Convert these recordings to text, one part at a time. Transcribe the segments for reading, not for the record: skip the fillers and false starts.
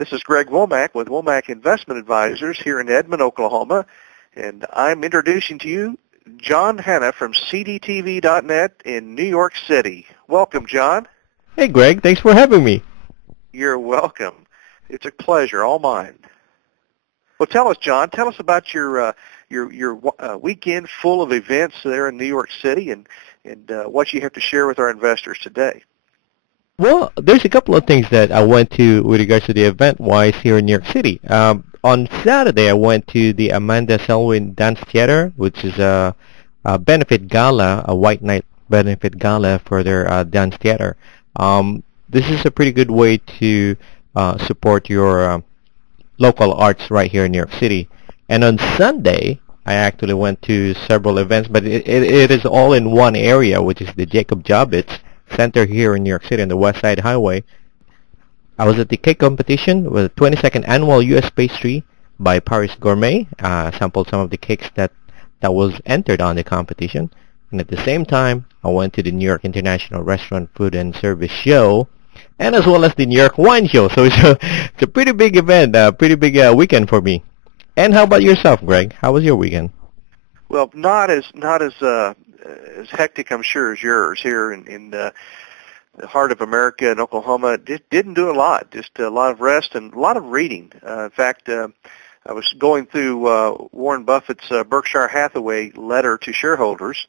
This is Greg Womack with Womack Investment Advisors here in Edmond, Oklahoma, and I'm introducing to you John Hanna from cdtv.net in New York City. Welcome, John. Hey, Greg. Thanks for having me. You're welcome. It's a pleasure, all mine. Well, tell us, John. Tell us about your weekend full of events there in New York City, and what you have to share with our investors today. Well, there's a couple of things that I went to with regards to the event-wise here in New York City. On Saturday, I went to the Amanda Selwyn Dance Theater, which is a benefit gala, a white night benefit gala for their dance theater. This is a pretty good way to support your local arts right here in New York City. And on Sunday, I actually went to several events, but it is all in one area, which is the Jacob Javits Center here in New York City on the West Side Highway. I was at the cake competition with the 22nd Annual U.S. Pastry by Paris Gourmet. Sampled some of the cakes that was entered on the competition. And at the same time, I went to the New York International Restaurant Food and Service Show, and as well as the New York Wine Show. So it's a pretty big event, a pretty big weekend for me. And how about yourself, Greg? How was your weekend? Well, not as hectic, I'm sure, as yours here in the heart of America in Oklahoma. Didn't do a lot, just a lot of rest and a lot of reading. In fact, I was going through Warren Buffett's Berkshire Hathaway letter to shareholders,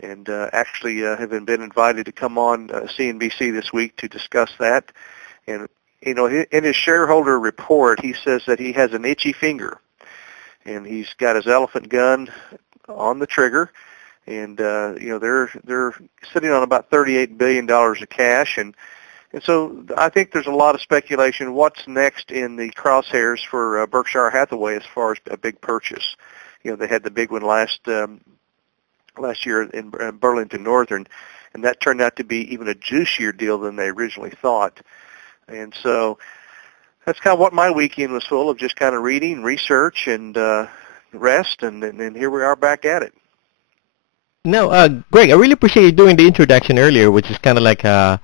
and actually have been invited to come on CNBC this week to discuss that. And, you know, in his shareholder report, he says that he has an itchy finger, and he's got his elephant gun on the trigger. And you know, they're sitting on about $38 billion of cash, and so I think there's a lot of speculation. What's next in the crosshairs for Berkshire Hathaway as far as a big purchase? You know, they had the big one last year in Burlington Northern, and that turned out to be even a juicier deal than they originally thought. And so that's kind of what my weekend was full of, just kind of reading, research, and rest, and here we are back at it. No, Greg, I really appreciate you doing the introduction earlier, which is kind of like a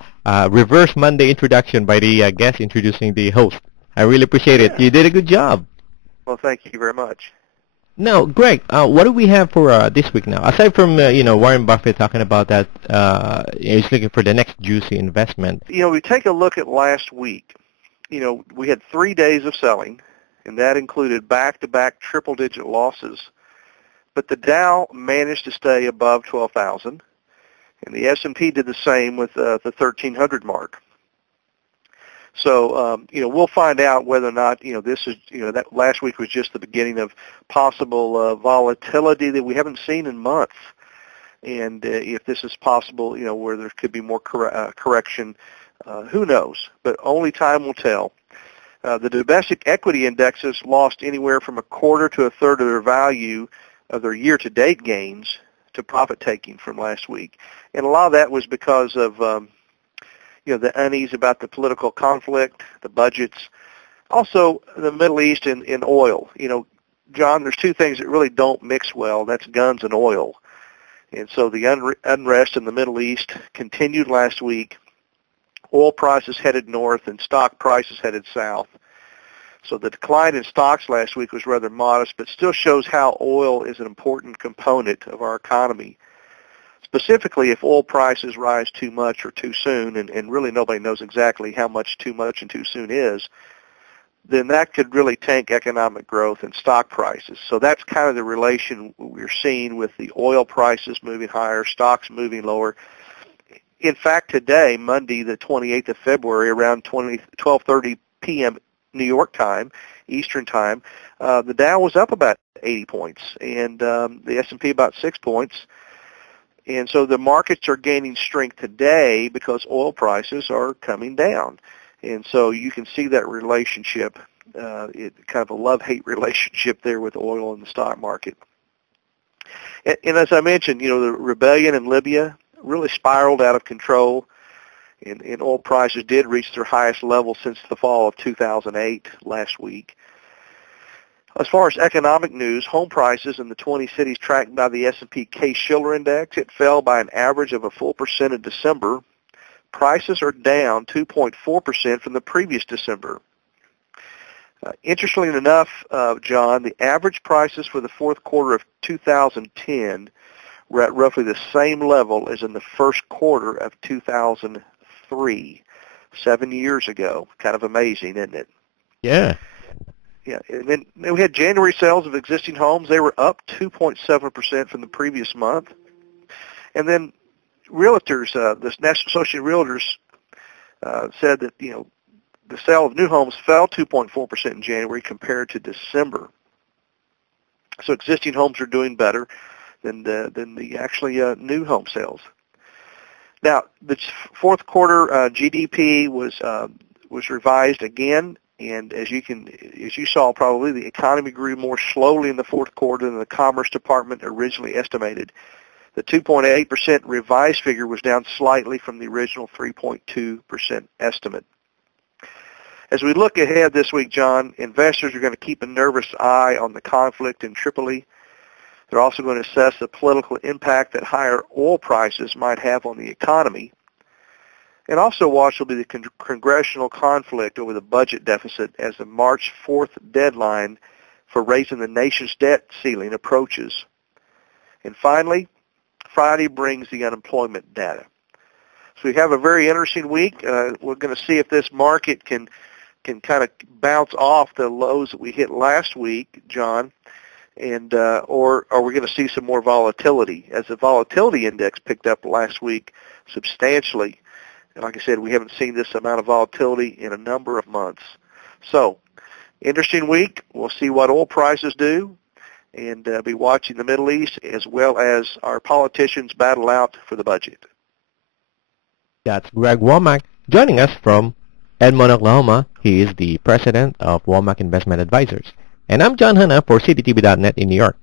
reverse Monday introduction by the guest introducing the host. I really appreciate it. You did a good job. Well, thank you very much. Now, Greg, what do we have for this week now? Aside from, you know, Warren Buffett talking about that he's looking for the next juicy investment. You know, we take a look at last week. You know, we had 3 days of selling, and that included back-to-back triple-digit losses. But the Dow managed to stay above 12,000, and the S&P did the same with the 1,300 mark. So, you know, we'll find out whether or not, you know, this is, you know, that last week was just the beginning of possible volatility that we haven't seen in months. And if this is possible, you know, where there could be more correction, who knows? But only time will tell. The domestic equity indexes lost anywhere from a quarter to a third of their value of their year-to-date gains to profit-taking from last week. And a lot of that was because of, you know, the unease about the political conflict, the budgets, also the Middle East and oil. You know, John, there's two things that really don't mix well. That's guns and oil. And so the unrest in the Middle East continued last week. Oil prices headed north and stock prices headed south. So the decline in stocks last week was rather modest, but still shows how oil is an important component of our economy. Specifically, if oil prices rise too much or too soon, and really nobody knows exactly how much too much and too soon is, then that could really tank economic growth and stock prices. So that's kind of the relation we're seeing with the oil prices moving higher, stocks moving lower. In fact, today, Monday, the 28th of February, around 12:30 p.m. New York time, Eastern time, the Dow was up about 80 points, and the S&P about 6 points. And so the markets are gaining strength today because oil prices are coming down. And so you can see that relationship, kind of a love-hate relationship there with oil and the stock market. And as I mentioned, you know, the rebellion in Libya really spiraled out of control. And oil prices did reach their highest level since the fall of 2008 last week. As far as economic news, home prices in the 20 cities tracked by the S&P Case-Shiller Index, it fell by an average of a full percent in December. Prices are down 2.4% from the previous December. Interestingly enough, John, the average prices for the fourth quarter of 2010 were at roughly the same level as in the first quarter of 2003, 7 years ago. Kind of amazing, isn't it? Yeah. Yeah, and then we had January sales of existing homes. They were up 2.7% from the previous month. And then realtors, the National Association of Realtors said that, the sale of new homes fell 2.4% in January compared to December. So existing homes are doing better than the actually new home sales. Now, the fourth quarter GDP was revised again. And as you saw probably, the economy grew more slowly in the fourth quarter than the Commerce Department originally estimated. The 2.8% revised figure was down slightly from the original 3.2% estimate. As we look ahead this week, John, investors are going to keep a nervous eye on the conflict in Tripoli. They're also going to assess the political impact that higher oil prices might have on the economy. And also watch will be the congressional conflict over the budget deficit as the March 4th deadline for raising the nation's debt ceiling approaches. And finally, Friday brings the unemployment data. So we have a very interesting week. We're going to see if this market can kind of bounce off the lows that we hit last week, John, and or are we going to see some more volatility? As the volatility index picked up last week substantially. And like I said, we haven't seen this amount of volatility in a number of months. So, interesting week. We'll see what oil prices do and be watching the Middle East as well as our politicians battle out for the budget. That's Greg Womack joining us from Edmond, Oklahoma. He is the president of Womack Investment Advisors. And I'm John Hanna for CDTV.net in New York.